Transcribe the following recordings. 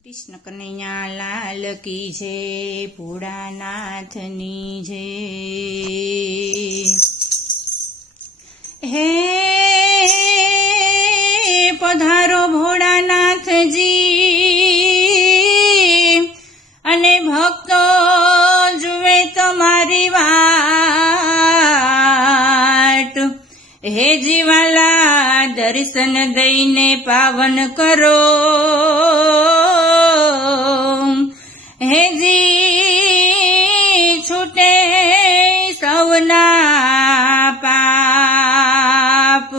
કૃષ્ણ કનૈયા લાલ કી જય, ભોળાનાથની જય। હે પધારો ભોળાનાથજી, અને ભક્તો જુએ તમારી વાટ। હે જીવાલા દર્શન દઈને પાવન કરો, હેજી છૂટે સૌના પાપ।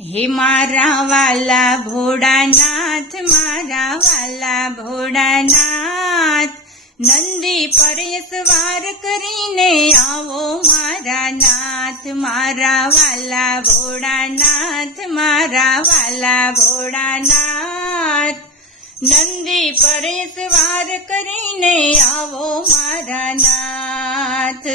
હે મારા વાલા ભોળાનાથ, મારા વાલા ભોળાનાથ, નંદી પર સવાર કરીને આવો મારા નાથ। મારા વાલા ભોળાનાથ, મારા વાલા ભોળાનાથ, નંદી પર સવાર કરીને આવો મારા નાથ।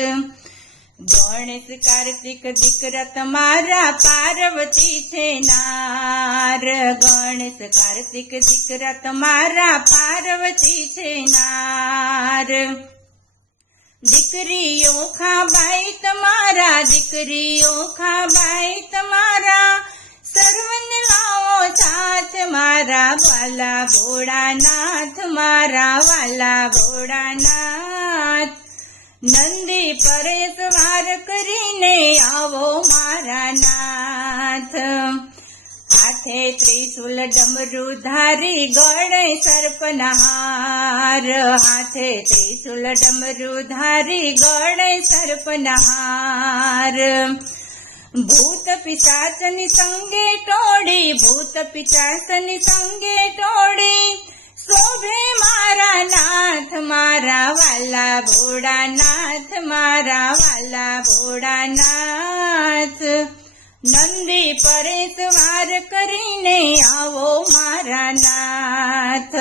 ગણેશ કાર્તિક દીકરા તમારા, પાર્વતી છે નાર। ગણેશ કાર્તિક દીકરા તમારા, પાર્વતી છે નાર। દીકરીઓ ખાબાઈ તમારા, દીકરીઓ ખાબાઈ તમારા, સર્વને લાવો સાથ। મારા વાલા ભોળાનાથ, મારા વાલા ભોળાનાથ, નંદી પર સવાર કરીને આવો મારા નાથ। હાથે ત્રિશુલ ડમરું ધારી, ગળે સર્પના હાર। હાથે ત્રિશુલ ડમરું ધારી, ગળે સર્પના હાર। ભૂત પિશાચની સંગે ટોળી, ભૂત પિશાચની સંગે ટોળી, શોભે મારા નાથ। મારા વાલા ભોળાનાથ, મારા વાલા ભોળાનાથ, નંદી પર સવાર કરીને આવો મારા નાથ।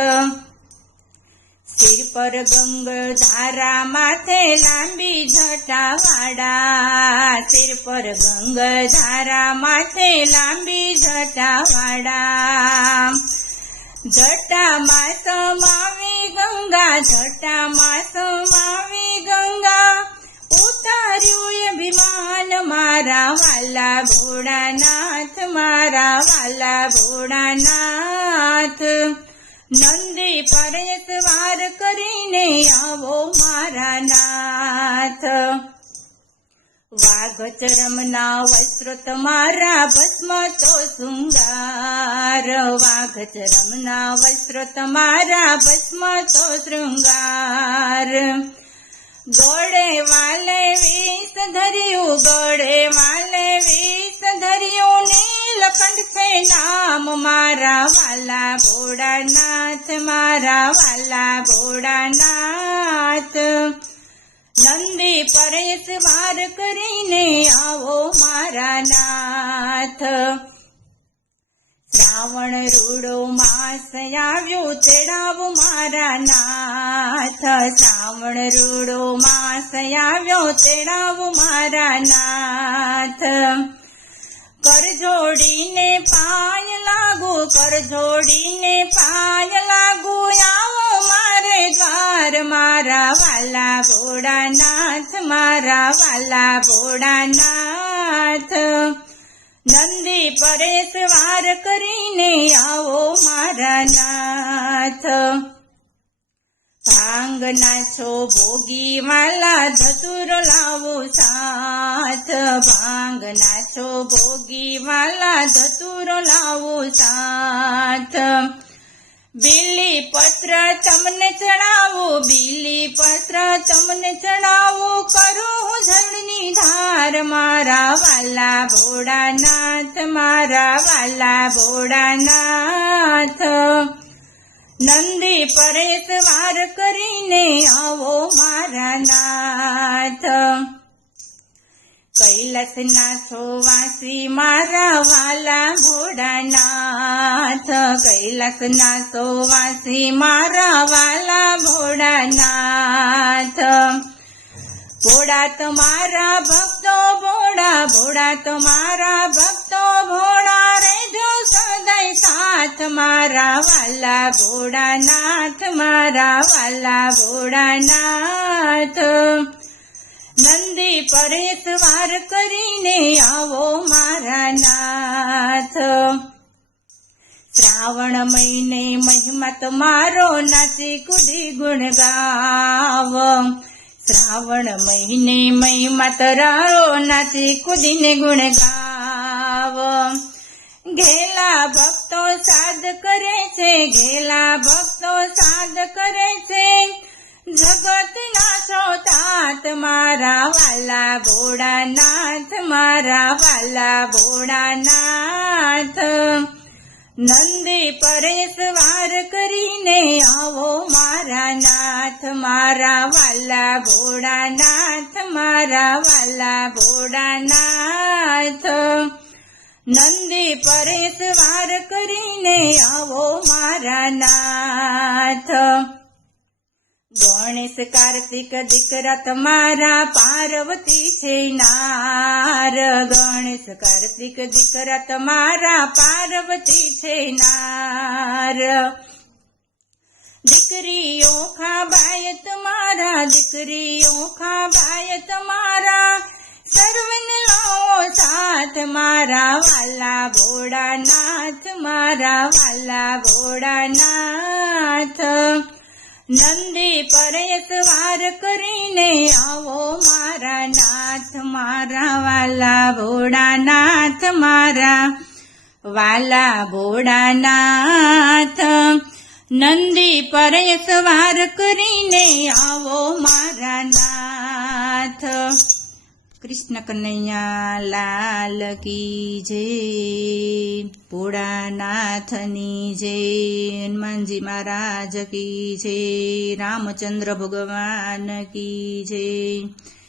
સિર પર ગંગાધારા, માથે લાંબી જટાવાળા। સિર પર ગંગાધારા, માથે લાંબી જટાવાળા। જટામાં સમાવી ગંગા, જટામાં સમાવી ગંગા, ઉતાર્યું અભિમાન। મારા વાલા ભોળાનાથ, મારા વાલા ભોળાનાથ, નંદી પર સવાર કરીને આવો મારા નાથ। વાઘ ચરમના વસ્ત્રો તમારા, ભસ્મ તો શૃંગાર। વાઘ ચરમના વસ્ત્રો તમારા, ભસ્મ તો શૃંગાર। ગળે વાલે વિષ ધર્યું, ગળે વાલે વિષ ધર્યું, નીલકંઠ છે નામ। મારા વાલા ભોળાનાથ, મારા વાલા ભોળાનાથ, નંદી પર સવાર કરીને આવો મારા નાથ। શ્રાવણ રૂડો માસ આવ્યો, ચડાવો મારા નાથ। શ્રાવણ રૂડો માસ આવ્યો, ચડાવો મારા નાથ। કર જોડીને પાય લાગુ, કર જોડીને પાય લાગુ, આવો મારે દ્વાર। મારા વાલા ભોળાનાથ, મારા વાલા ભોળાનાથ, નંદી પર સવાર કરીને આવો મારા નાથ। ભાંગના છો ભોગી વાલા, ધતુરો લાવો સાથ। ભાંગના છો ભોગી વાલા, ધતુરો લાવો સાથ। બીલી પત્ર તમને ચડાવું, બીલી પત્ર તમને ચડાવું, કરું જળની ધાર। મારા વાલા ભોળાનાથ, મારા વાલા ભોળાનાથ, નંદી પર સવાર કરીને આવો મારા નાથ। કૈલાસના છો વાસી મારા વાલા ભોળાનાથ। કૈલાસના છો વાસી મારા વાલા ભોળાનાથ। ભોળા તમારા ભક્તો ભોળા, ભોળા તમારા ભક્તો ભોળા, રેજો સદા બધાય સાથ મારા વાલા ભોળાનાથ, મારા વાલા ભોળાનાથ. નંદી પરેશ વાર કરીને આવો મારા નાથ. શ્રાવણ મહિને મહિમા તમારો નાચી કુદી ગુણ ગાવ. શ્રાવણ મહિને મહિમા તરારો નાચી કુદીને ગુણ ગાવ. ઘેલા ભક્તો સાદ કરે છે, ઘેલા ભક્તો સાદ કરે છે, જગતના સોતાત મારા વાલા ભોળાનાથ, મારા વાલા ભોળાનાથ. નંદી પરેશ વાર કરીને આવો મારા નાથ, મારા વાલા ભોળાનાથ, મારા વાલા ભોળાનાથ. નંદી પરેશ વાર કરીને આવો મારા નાથ. ગણેશ કાર્તિક દીકરા તમારા પાર્વતી છે નાર. ગણેશ કાર્તિક દીકરા તમારા પાર્વતી છે નાર. દીકરીઓ ખાબાય તમારા, દીકરીઓ ખાબાય તમારા, સર્વને લાવો સાથ મારા વાલા ભોળાનાથ, મારા વાલા ભોળાનાથ. નંદી પરેશ વાર કરીને આવો મારા નાથ, મારા વાલા ભોળાનાથ, મારા વાલા ભોળાનાથ. નંદી પરેશ વાર કરીને આવો મારા નાથ. કૃષ્ણ કનૈયા લાલ કી જય, ભોળાનાથની જય, હનુમાનજી મહારાજ કી જય, રામચંદ્ર ભગવાન કી જય.